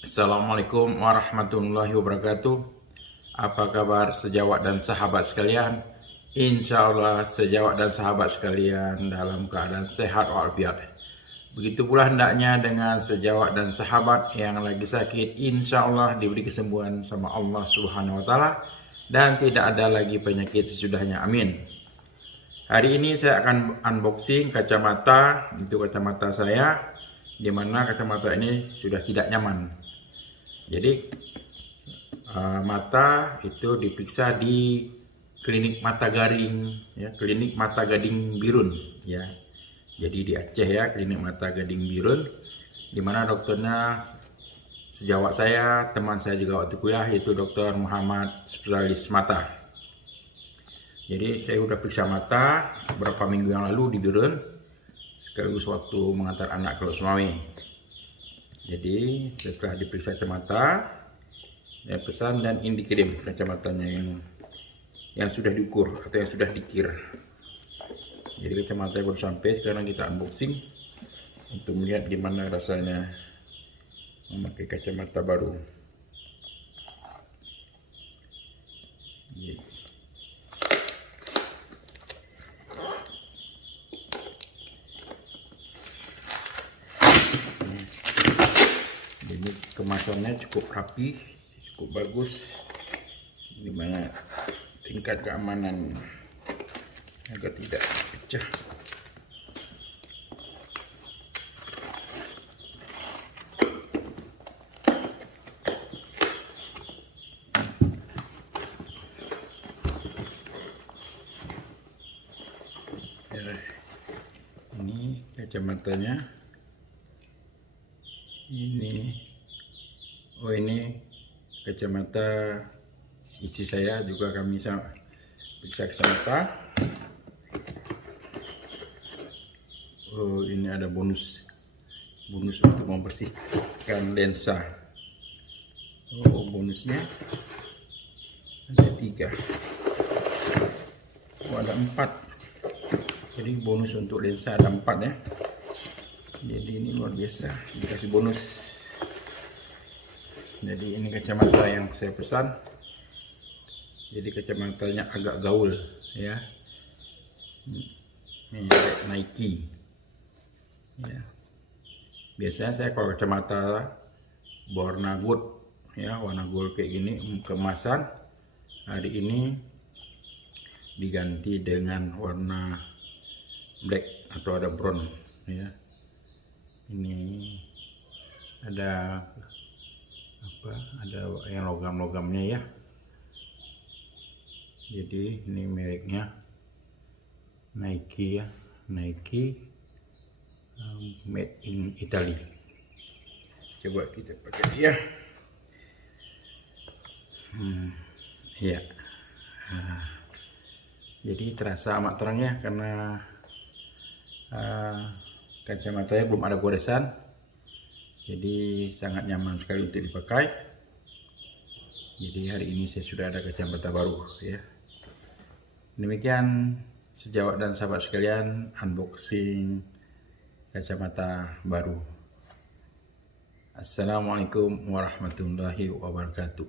Assalamualaikum warahmatullahi wabarakatuh. Apa kabar sejawat dan sahabat sekalian? Insya Allah sejawat dan sahabat sekalian dalam keadaan sehat walafiat. Begitu pula hendaknya dengan sejawat dan sahabat yang lagi sakit, insya Allah diberi kesembuhan sama Allah Subhanahu wa Ta'ala dan tidak ada lagi penyakit sesudahnya. Amin. Hari ini saya akan unboxing kacamata. Itu kacamata saya, di mana kacamata ini sudah tidak nyaman. Jadi mata itu diperiksa di klinik mata garing, ya, klinik mata Gading Birun, ya. Jadi di Aceh ya, klinik mata Gading Birun, di mana dokternya sejawat saya, teman saya juga waktu kuliah, yaitu Dr. Muhammad, spesialis mata. Jadi saya udah periksa mata beberapa minggu yang lalu di Birun, sekaligus waktu mengantar anak ke Losmawi. Jadi setelah diperiksa kacamata, ya pesan dan ini dikirim kacamatanya yang sudah diukur atau yang sudah dikir. Jadi kacamata baru sampai, sekarang kita unboxing untuk melihat gimana rasanya memakai kacamata baru. Ini kemasannya cukup rapi, cukup bagus, dimana tingkat keamanan agar tidak pecah. Ini kacamatanya. Ini kacamata istri saya, juga kami sama bisa kacamata. Ini ada bonus untuk membersihkan lensa. Bonusnya ada 3, ada 4. Jadi bonus untuk lensa ada 4 ya. Jadi ini luar biasa, dikasih bonus. Jadi ini kacamata yang saya pesan. Jadi kacamatanya agak gaul ya. Ini Nike. Ya. Biasanya saya kalau kacamata warna gold ya, warna gold kayak gini kemasan. Hari ini diganti dengan warna black atau ada brown ya. Ini ada yang logam-logamnya ya. Jadi ini mereknya Nike ya, Nike made in Italy. Coba kita pakai dia. Ya. Jadi terasa amat terang ya, karena kacamatanya belum ada goresan, jadi sangat nyaman sekali untuk dipakai. Jadi hari ini saya sudah ada kacamata baru ya. Demikian sejawat dan sahabat sekalian, unboxing kacamata baru. Assalamualaikum warahmatullahi wabarakatuh.